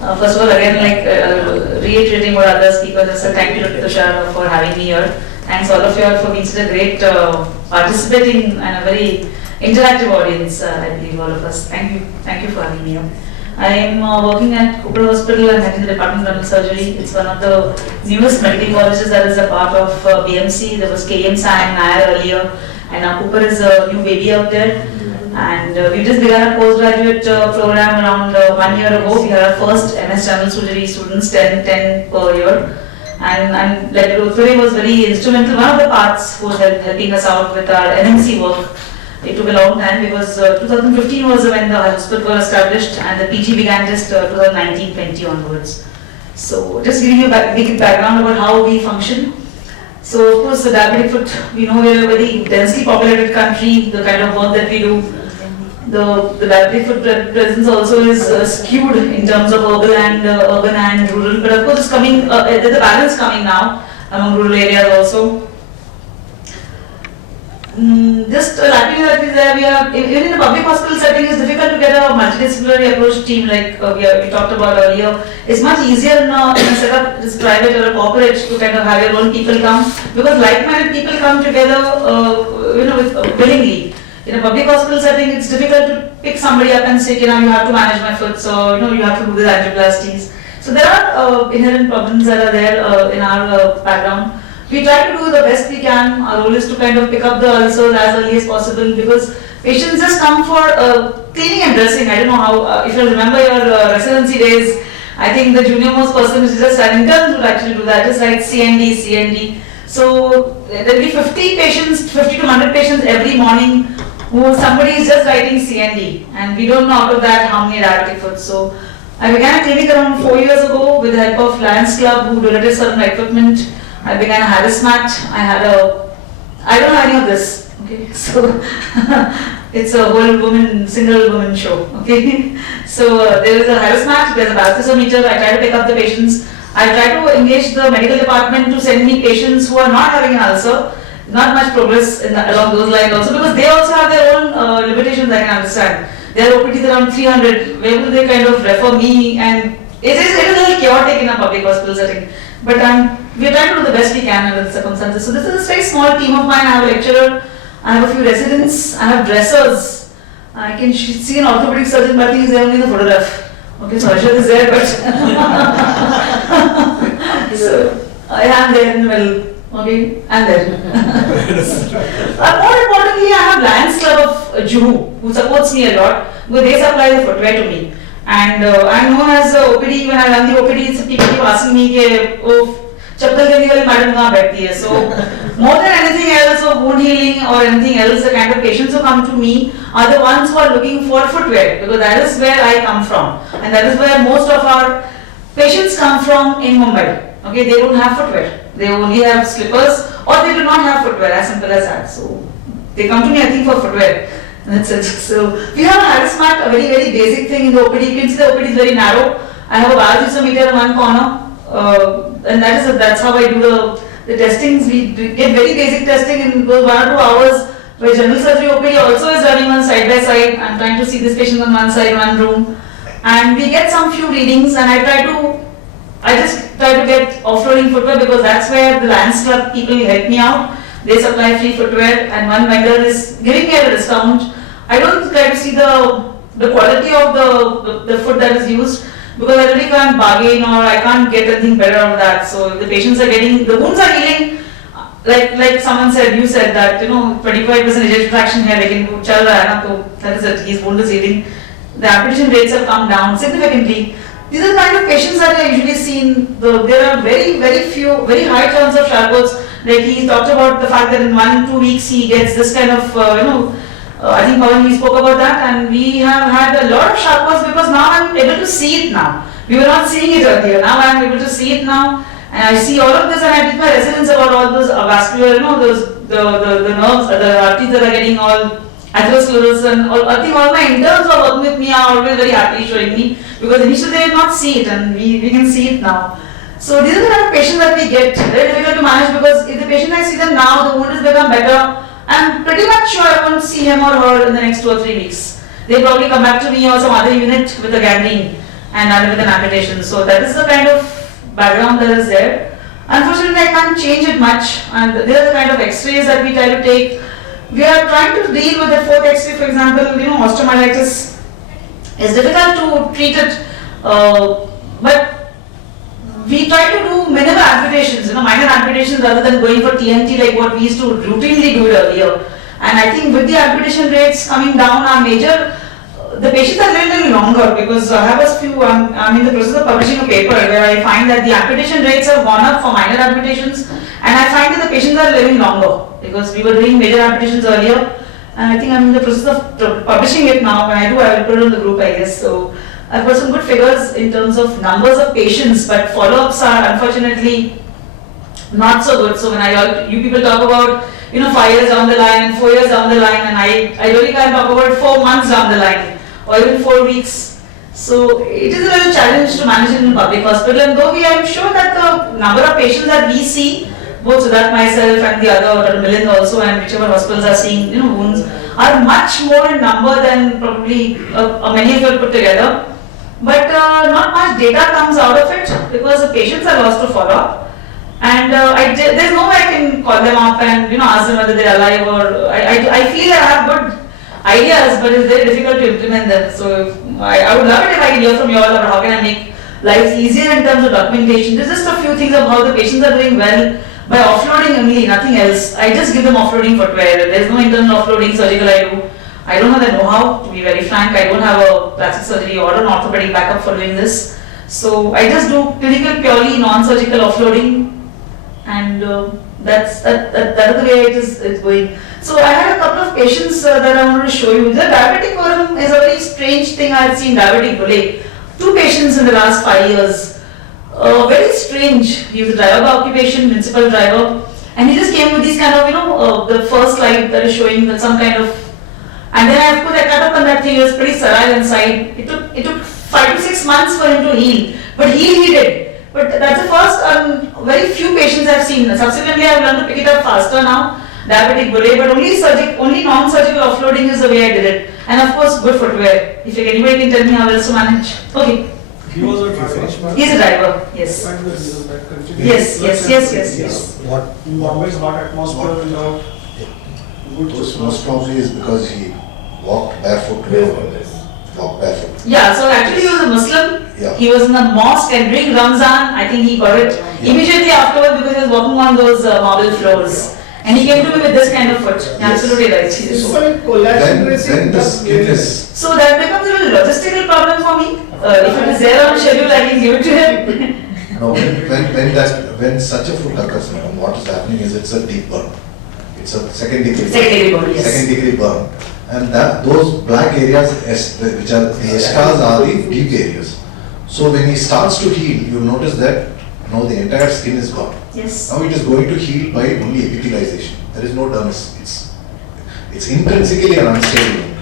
First of all, again, reiterating what other speakers have said, thank you, Dr. Tushar, for having me here. Thanks all of you all for being such a great participating and a very interactive audience, I believe, all of us. Thank you for having me here. I am working at Cooper Hospital and heading the Department of General Surgery. It's one of the newest medical colleges that is a part of BMC. There was KM Sang, Nair earlier, and now Cooper is a new baby out there. And we just began a postgraduate program around 1 year ago. We had our first MS General Surgery students, 10 per year. And like today was very instrumental. One of the parts who was helping us out with our NMC work. It took a long time because 2015 was when the hospital was established and the PG began just 2019-20 onwards. So just giving you a big background about how we function. So of course the diabetic foot, we know we are a very densely populated country, the kind of work that we do. The diabetic foot presence also is skewed in terms of urban and rural, but of course it's coming, there's a balance coming now among rural areas also. Just wrapping up is that we are, even in a public hospital setting, it's difficult to get a multidisciplinary approach team like we talked about earlier. It's much easier in a setup, it's private or a corporate, to kind of have your own people come, because like-minded people come together, willingly. In a public hospital setting, it's difficult to pick somebody up and say, you have to manage my foot, so you have to do the angioplasties. So there are inherent problems that are there in our background. We try to do the best we can. Our role is to kind of pick up the ulcers as early as possible, because patients just come for cleaning and dressing. I don't know how, if you remember your residency days, I think the junior most person is just an intern would actually do that, just like CND. So there will be 50 to 100 patients every morning who somebody is just writing CND, and we don't know out of that how many diabetic foot. So I began a clinic around 4 years ago with the help of Lions Club, who donated certain equipment. I began a Harris mat. I don't have any of this, okay, so it's a single woman show, okay. So there is a Harris mat, there's a baptisometer. I try to pick up the patients. I try to engage the medical department to send me patients who are not having an ulcer. Not much progress along those lines also, because they also have their own limitations, I can understand. Their OPD is around 300, where will they kind of refer me, and it is a little chaotic in a public hospital setting. But we are trying to do the best we can under the circumstances. So this is a very small team of mine. I have a lecturer, I have a few residents, I have dressers. I can see an orthopedic surgeon, but I think he's there only in the photograph. Okay, so Arshad is there, but so I am there in the middle. Okay, and there. More importantly, I have Lions Club of Juhu, who supports me a lot, because they supply the footwear to me. And I'm known as OPD. When I run the OPD, people keep asking me, oh, chappal ke wale madam kahan baithti hai? So more than anything else, of wound healing or anything else, the kind of patients who come to me are the ones who are looking for footwear, because that is where I come from, and that is where most of our patients come from in Mumbai. Okay, they don't have footwear. They only have slippers, or they do not have footwear, as simple as that. So they come to me, I think, for footwear. That's it. So we have a Harris mat, a very, very basic thing in the OPD. You can see the OPD is very narrow. I have a biogeometer in one corner, and that's how I do the testings. We get very basic testing in those 1 or 2 hours, where general surgery OPD also is running on side by side. I'm trying to see this patient on one side, one room, and we get some few readings, and I just try to get off-roading footwear, because that's where the Lions Club people help me out. They supply free footwear, and one vendor is giving me a discount. I don't try to see the quality of the foot that is used, because I really can't bargain, or I can't get anything better out of that. So if the patients are getting, the wounds are healing, like someone said, you said that 25% ejection fraction here, lekin chal raha hai na, to that is it, his wound is healing. The amputation rates have come down significantly. These are the kind of patients that I usually seen. There are very, very few, very high chance of Charcot's. Like he talked about the fact that in 1-2 weeks he gets this kind of, I think Pawan, he spoke about that, and we have had a lot of Charcot's, because now I'm able to see it now. We were not seeing it earlier. Now I'm able to see it now, and I see all of this, and I teach my residents about all those vascular, the nerves, the arteries that are getting all atherosclerosis, and I think all my interns who are working with me are always very happy showing me, because initially they did not see it, and we can see it now. So these are the kind of patients that we get. Very difficult to manage, because if the patient I see them now, the wound has become better, I'm pretty much sure I won't see him or her in the next 2 or 3 weeks. They probably come back to me or some other unit with a gangrene. and underwent an amputation. So that is the kind of background that is there. Unfortunately, I can't change it much, and there are the kind of X-rays that we try to take. We are trying to deal with the fourth X-ray, for example, osteomyelitis. It's difficult to treat it, but we try to do minimal amputations, minor amputations rather than going for TNT like what we used to routinely do earlier. And I think with the amputation rates coming down, our major, the patients are little longer because I have a few, I'm in the process of publishing a paper where I find that the amputation rates have gone up for minor amputations, and I find that the patients are living longer because we were doing major amputations earlier, and I think I'm in the process of publishing it now. When I do, I will put it on the group, I guess. So I've got some good figures in terms of numbers of patients, but follow-ups are unfortunately not so good. So when you people talk about 5 years down the line and 4 years down the line, and I really can't talk about 4 months down the line or even 4 weeks. So it is a little challenge to manage it in a public hospital, and though I'm sure that the number of patients that we see, both Siddharth, myself and the other, Dr. Milind also, and whichever hospitals are seeing wounds, are much more in number than probably many of you put together. But not much data comes out of it because the patients are lost to follow-up. And there's no way I can call them up and ask them whether they're alive, or I feel that I have good ideas, but it's very difficult to implement them. So I would love it if I can hear from you all about how can I make life easier in terms of documentation. There's just a few things of how the patients are doing well by offloading only, nothing else. I just give them offloading footwear. There's no internal offloading surgical I do. I don't have the know-how, to be very frank. I don't have a plastic surgery or an orthopedic backup for doing this. So I just do clinical, purely non-surgical offloading, and that's the way it's going. So I had a couple of patients that I wanted to show you. The diabetic forum is a very strange thing. I had seen diabetic bully. 2 patients in the last 5 years. Very strange. He was a driver by occupation, municipal driver, and he just came with these kind of, the first slide that is showing that some kind of, and then I put a cut up on that thing. It was pretty sterile inside. It took 5 to 6 months for him to heal, but he did. But that's the first, very few patients I've seen. Subsequently, I've learned to pick it up faster now. Diabetic bully, but only non-surgical offloading is the way I did it, and of course good footwear. If anybody can tell me how else to manage. Okay. He was a driver. He's a driver, yes. Yes. What always hot atmosphere without good. Most probably is because he walked barefoot. Yeah, so actually he was a Muslim. Yeah. He was in the mosque, and during Ramzan, I think he got it immediately afterwards because he was walking on those marble floors. And he came to me with this kind of foot. Yes. Absolutely right. Then the skin is. So that becomes a little logistical problem for me. If it is there on schedule, I can give it to him. No, when such a foot occurs, what is happening is it's a deep burn. It's a second degree burn. Yes. Second degree burn. And those black areas, which are the eschars, are the deep areas. So when he starts to heal, you notice that the entire skin is gone. Yes. Now it is going to heal by only epithelialization. There is no dermis. It's intrinsically an unstable wound.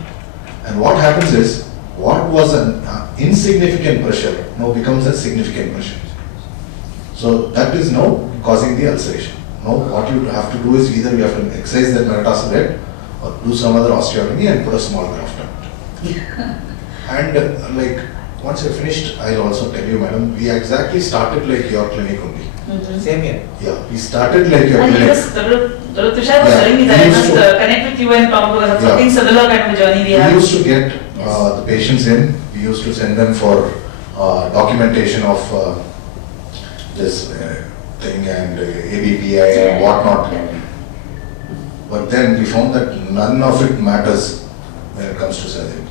And what happens is, what was an insignificant pressure now becomes a significant pressure. So that is now causing the ulceration. Now what you have to do is either you have to excise that metatarsal head or do some other osteotomy and put a small graft on it. And once you're finished, I'll also tell you, madam, we exactly started like your clinic only. Mm-hmm. Same here. Yeah, we started like your and clinic. Dr.Tushar was telling me that I must connect with you and talk about something similar kind of a journey we have. We used to get the patients in, we used to send them for documentation of this thing and ABPI and whatnot. But then we found that none of it matters when it comes to surgery.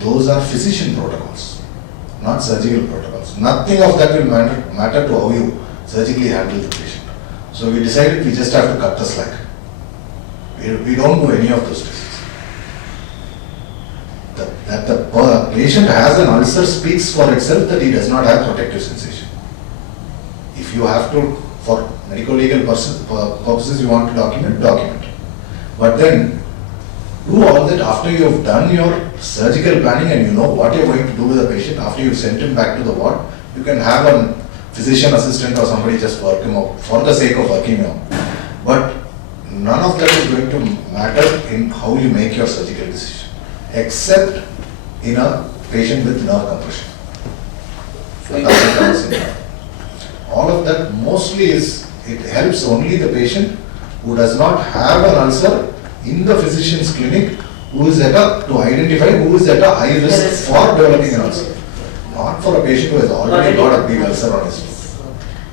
Those are physician protocols, not surgical protocols. Nothing of that will matter to how you surgically handle the patient. So we decided we just have to cut the slack. We don't do any of those tests. That the patient has an ulcer speaks for itself that he does not have protective sensation. If you have to, for medical legal purposes, you want to document. But then do all that after you have done your surgical planning and you know what you are going to do with the patient. After you've sent him back to the ward, you can have a physician assistant or somebody just work him out for the sake of working him out. But none of that is going to matter in how you make your surgical decision, except in a patient with nerve compression. $1,000 in that. All of that mostly it helps only the patient who does not have an ulcer in the physician's clinic, who is to identify who is at a high risk for developing an ulcer. Not for a patient who has already got a big ulcer on his foot.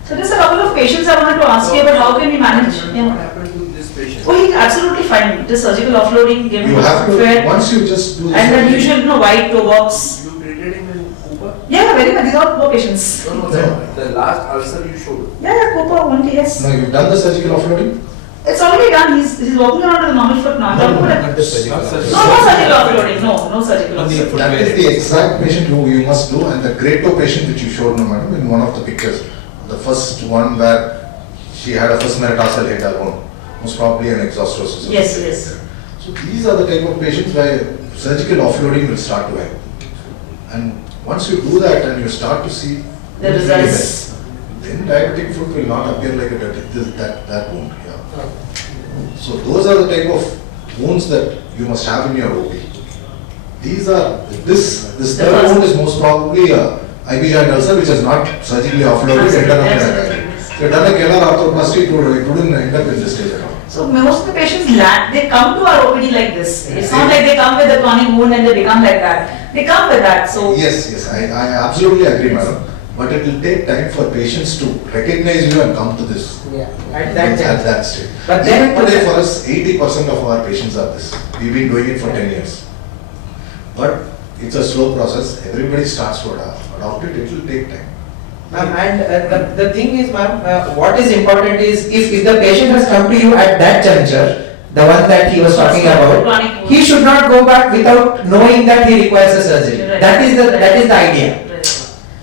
So there's a couple of patients I wanted to ask you about how can we manage? What Yeah. happened to this patient? Oh, he's absolutely fine. Just surgical offloading, give him You have to, footwear, once you just do this. and then usual, white toe box. You treated him in Cooper? Yeah, very much. These are poor patients. No, the last ulcer you showed. Yeah, Cooper only, yes. No, you've done the surgical offloading? It's already done. He's walking around with a normal foot now. No, No, not the surgical. no surgical offloading. No surgical Only offloading. That is the exact patient who you must do, and the grade 2 patient which you showed, no madam, in one of the pictures. The first one where she had a first metatarsal head alone, most probably an exhaustosis. Yes, yes. So these are the type of patients where surgical offloading will start to help. And once you do that and you start to see The results. then diabetic foot will not appear like a dirty, that wound. Yeah. So those are the type of wounds that you must have in your OP. These are, this third wound is most probably a IB joint ulcer which is not surgically offloaded and done up in a guy. If you done a Keller arthroplasty, it wouldn't end up in this stage at all. So most of the patients they come to our OPD like this. It's not like they come with a chronic wound and they become like that. They come with that. So Yes, I absolutely agree, madam. But it will take time for patients to recognize you and come to this. Yeah, at that At time. that stage. But then- Even today for us, 80% of our patients are this. We've been doing it for 10 years. But it's a slow process. Everybody starts to adopt it. It will take time. Ma'am, and the thing is, ma'am, what is important is if the patient has come to you at that juncture, the one that he was talking Chronic about, wound. he should not go back without knowing that he requires a surgery. Right. That is the idea.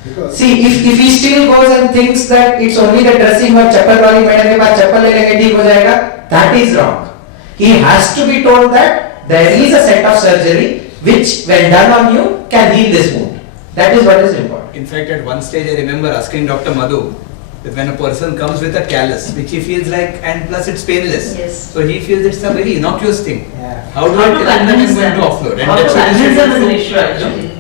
Because See, if he still goes and thinks that it's only the dressing or chappal wali madam ke baad chappal le lenge theek ho jayega, that is wrong. He has to be told that there is a set of surgery which when done on you can heal this wound. That is what is important. In fact, at one stage, I remember asking Dr. Madhu that when a person comes with a callus, which he feels like, and plus it's painless, Yes. so he feels it's a very innocuous thing. Yeah. How do How I to tell him that I'm convince going them? to offload? How to that's what convince them is an he issue said, actually.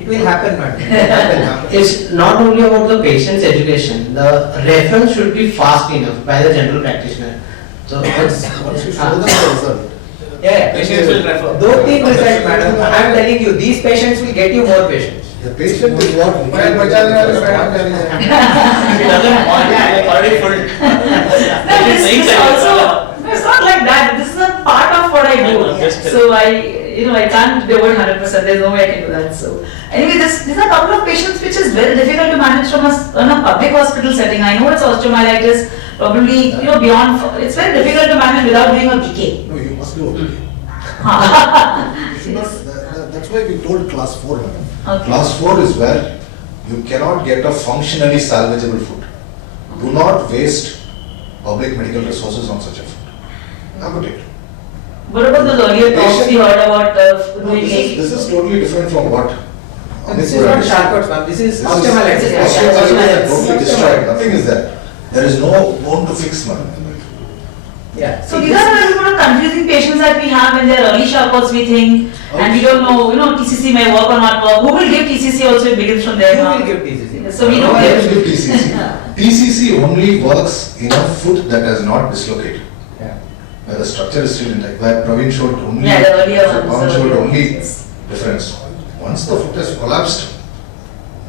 It will happen, madam. It will happen. It's not only about the patient's education, the reference should be fast enough by the general practitioner. So once you show them the result, Yeah, Patients will refer. Don't think result, madam. I am telling you, these patients will get you more patients. the patient is what. He doesn't want it, already full. No, this also, no, it's not like that. This is a part of what I do. So I can't devote 100%. There's no way I can do that. So anyway, these are a couple of patients which is very difficult to manage from in a public hospital setting. I know it's osteomyelitis, probably beyond. It's very difficult to manage without doing a BK. No, you must do OPD. You should not, that's why we told class 4, madam. Okay. Class 4 is where you cannot get a functionally salvageable foot. Do not waste public medical resources on such a foot. Amputate. What about those earlier talks we heard about No, doing this is totally different from what. This is not Charcot's, ma'am. This is This is osteomyelitis. osteomyelitis is totally destroyed. Nothing is there. There is no bone to fix, madam. Yeah. So these are the sort of confusing patients that we have when they're early Charcot's, we think, and we don't know, TCC may work or not work. Who will give TCC also, it begins from there. You now. will give TCC. So we No don't one give. will give TCC. TCC only works in a foot that has not dislocated. Yeah. Where the structure is still intact, where Praveen showed only. Yeah, the earlier ones, Pawan the showed earlier only ones, difference. Once the foot has collapsed,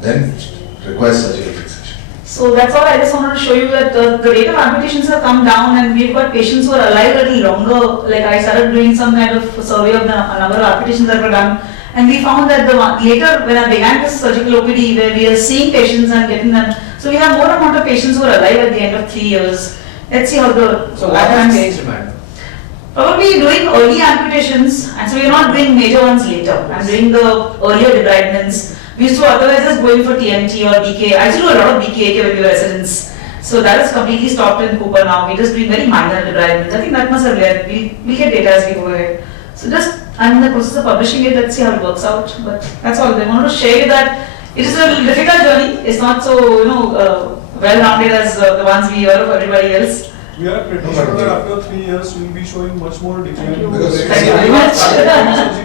then it requires surgical fixation. So that's all. I just wanted to show you that the rate of amputations have come down, and we've got patients who are alive a little longer. Like I started doing some kind of survey of the number of amputations that were done, and we found that later when I began this surgical OPD, where we are seeing patients and getting them, so we have more amount of patients who are alive at the end of 3 years. Let's see how the So what has changed, madam? Probably doing early amputations, and so we're not doing major ones later. I'm doing the earlier debridements. We used to otherwise just going for TNT or BK. I used to do a lot of BK when we were residents. So that is completely stopped in Cooper now. We're just doing very minor debridements. I think that must have led. We'll get data as we go ahead. So I'm in the process of publishing it. Let's see how it works out. But that's all. I wanted to share you that it is a difficult journey. It's not so well-rounded as the ones we hear of everybody else. We are pretty No, sure madam. that after 3 years we will be showing much more decline. Because Thank you very much.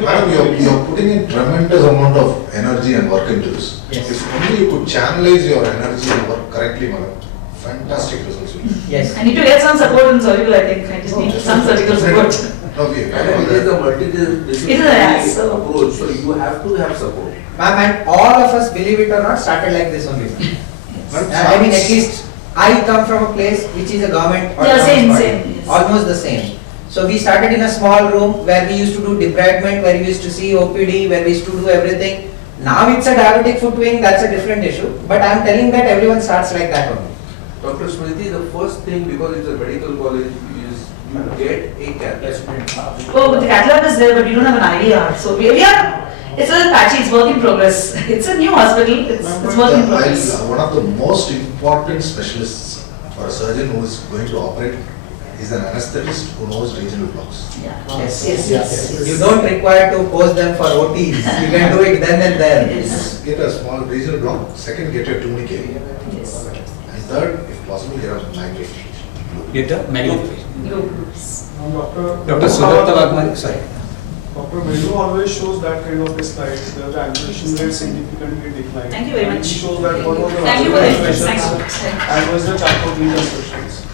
Madam, you're putting in tremendous amount of energy and work into this. Yes. If only you could channelize your energy and work correctly, madam, fantastic results will be. Yes. I need to get some support in surgical, I think. I just need some surgical support. No, we And it is a multidisciplinary It is, so- approach, so you have to have support. Ma'am, and all of us, believe it or not, started like this only. I mean, at least I come from a place which is a government Yeah, autonomous same, body. same, yes. Almost the same. So we started in a small room where we used to do debridement, where we used to see OPD, where we used to do everything. Now it's a diabetic foot wing, that's a different issue. But I'm telling that everyone starts like that only. Dr. Smriti, the first thing, because it's a medical college, is you get a cath. Oh, the cath lab is there, but you don't have an IVR. So we are, it's a little patchy, it's work in progress. It's a new hospital, it's work in progress. One of the most important specialists for a surgeon who is going to operate is an anesthetist who knows regional blocks. Yeah. Yes. Yes. You don't require to pose them for OTs. You can do it then and there. Yes. Get a small regional block, second get your tunicate, Yes. and third, if possible, get a magnification. Get a magnification. Groups. Dr. Sudatta Vagman, sorry. Dr. Velu always shows that kind of a slide, where the amputation rate significantly declined. Thank you very much. He shows that what was the Thank you for the vascular interest. pressure Thanks. and was the chart of reconstructions.